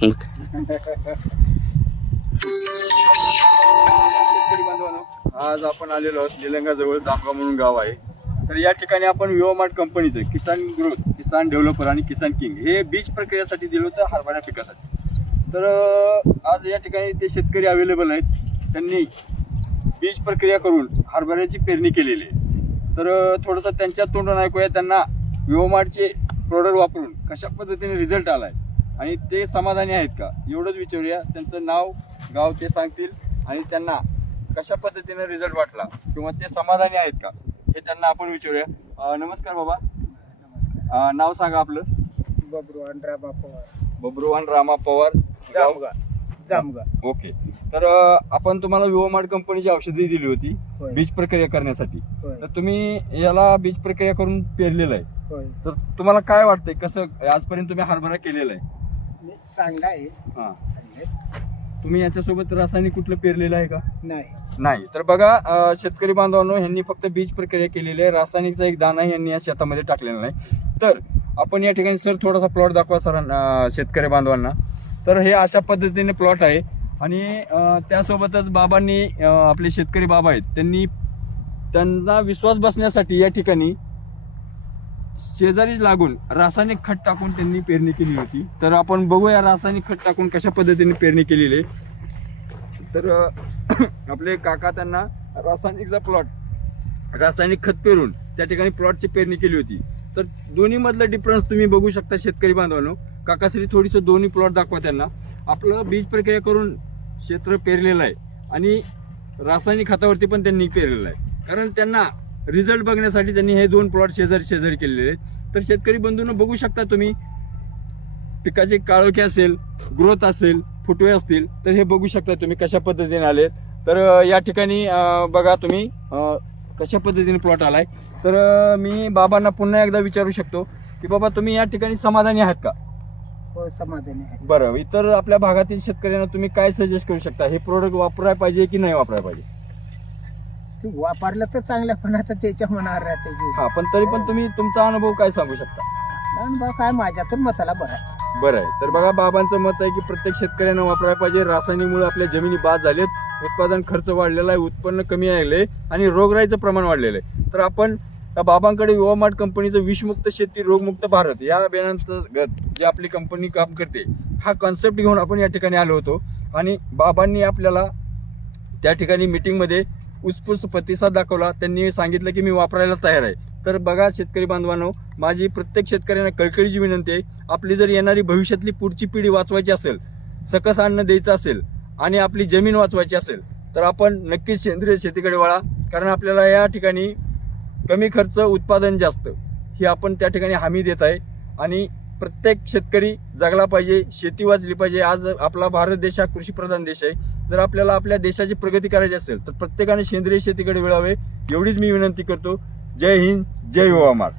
शेतकरी बांधवांनो, आज आपण आलेलो आहोत निलंगा जवळ जामगाव म्हणून गाव आहे. तर या ठिकाणी आपण विवोमार्ट कंपनीचं किसान ग्रोथ, किसान डेव्हलपर आणि किसान किंग हे बीज प्रक्रियेसाठी दिलं होतं हरभरा पिकासाठी. तर आज या ठिकाणी ते शेतकरी अवेलेबल आहेत. त्यांनी बीज प्रक्रिया करून हरभऱ्याची पेरणी केलेली आहे. तर थोडंसं त्यांच्या तोंडून ऐकूया त्यांना विवोमार्टचे प्रोडक्ट वापरून कशा पद्धतीने रिझल्ट आला आहे आणि ते समाधानी आहेत का एवढंच विचारूया. त्यांचं नाव गाव ते सांगतील आणि त्यांना कशा पद्धतीने रिझल्ट वाटला किंवा ते समाधानी आहेत का हे त्यांना आपण विचारूया. नमस्कार बाबा. नमस्कार. नाव सांगा आपलं. बबरूवान रामा पवार, बबरूवान रामा पवार, जामगाव. ओके. तर आपण तुम्हाला विवोमार्ट कंपनीची औषधी दिली होती होय. बीज प्रक्रिया करण्यासाठी. होय. तर तुम्ही याला बीज प्रक्रिया करून पेरलेलं आहे. होय. तर तुम्हाला काय वाटतंय कसं आजपर्यंत तुम्ही हरभरा केलेला आहे? चांगला आहे. हां, चांगलं आहे. तुम्ही याच्यासोबत रासायनिक कुठलं पेरलेलं आहे का? नाही. तर बघा शेतकरी बांधवांनो, ह्यांनी फक्त बीज प्रक्रिया केलेली आहे. रासायनिकचा एक दाणाही यांनी या शेतामध्ये टाकलेला नाही. तर आपण या ठिकाणी सर थोडासा प्लॉट दाखवा सरांना, शेतकरी बांधवांना. तर हे अशा पद्धतीने प्लॉट आहे आणि त्यासोबतच बाबांनी आपले शेतकरी बाबा आहेत त्यांना विश्वास बसण्यासाठी या ठिकाणी शेजारीच लागून रासायनिक खत टाकून त्यांनी पेरणी केली होती. तर आपण बघूया रासायनिक खत टाकून कशा पद्धतीने पेरणी केलेली आहे. तर आपले काका त्यांना रासायनिकचा प्लॉट रासायनिक खत पेरून त्या ठिकाणी प्लॉटची पेरणी केली होती. तर दोन्ही मधला डिफरन्स तुम्ही बघू शकता शेतकरी बांधवांनो. काकाश्री थोडीसं दोन्ही प्लॉट दाखवा त्यांना. आपलं बीज प्रक्रिया करून क्षेत्र पेरलेलं आहे आणि रासायनिक खतावरती पण त्यांनी पेरलेलं आहे. कारण त्यांना रिझल्ट बघण्यासाठी त्यांनी हे दोन प्लॉट शेजारी केलेले आहेत. तर शेतकरी बंधूंनो बघू शकता तुम्ही, पिकाची काळोखी असेल, ग्रोथ असेल, फुटवे असतील, तर हे बघू शकता तुम्ही कशा पद्धतीने आले. तर या ठिकाणी बघा तुम्ही कशा पद्धतीने प्लॉट आलाय. तर मी बाबांना पुन्हा एकदा विचारू शकतो की बाबा तुम्ही या ठिकाणी समाधानी आहात का? हो, समाधानी आहे. बरं, इतर आपल्या भागातील शेतकऱ्यांना तुम्ही काय सजेस्ट करू शकता? हे प्रोडक्ट वापरायला पाहिजे की नाही वापरायला पाहिजे? ते वापरलं तर चांगलं, पण आता त्याच्या मनावर राहते की. हा, पण तरी पण तुम्ही तुमचा अनुभव काय सांगू शकता? अनुभव काय, माझ्यातून मताला बरं आहे. बरं आहे. तर बघा बाबांचं मत आहे की प्रत्येक शेतकऱ्यांना वापरायला पाहिजे. रासायनिकमुळे आपल्या जमिनी बाद झालेत, उत्पादन खर्च वाढलेला आहे, उत्पन्न कमी आले आणि रोगराईचं प्रमाण वाढलेलं आहे. तर आपण या बाबांकडे विवोमार्ट कंपनीचं विषमुक्त शेती रोगमुक्त भारत या अभियानांतर्गत जी आपली कंपनी काम करते, हा कॉन्सेप्ट घेऊन आपण या ठिकाणी आलो होतो आणि बाबांनी आपल्याला त्या ठिकाणी मीटिंगमध्ये उत्स्फूर्त प्रतिसाद दाखवला. त्यांनी सांगितलं की मी वापरायला तयार आहे. तर बघा शेतकरी बांधवांनो, माझी प्रत्येक शेतकऱ्यांना कळकळीची विनंती आहे, आपली जर येणारी भविष्यातली पुढची पिढी वाचवायची असेल, सकस अन्न द्यायचं असेल आणि आपली जमीन वाचवायची असेल तर आपण नक्कीच सेंद्रिय शेतीकडे वळा. कारण आपल्याला या ठिकाणी कमी खर्च, उत्पादन जास्त ही आपण त्या ठिकाणी हमी देत आहे आणि प्रत्येक शेतकरी जगला पाहिजे, शेती वाचली पाहिजे. आज आपला भारत देश हा कृषीप्रधान देश आहे. जर आपल्याला आपल्या देशाची प्रगती करायची असेल तर प्रत्येकाने सेंद्रिय शेतीकडे वळावे एवढीच मी विनंती करतो. जय हिंद, जय विवोमार्ट.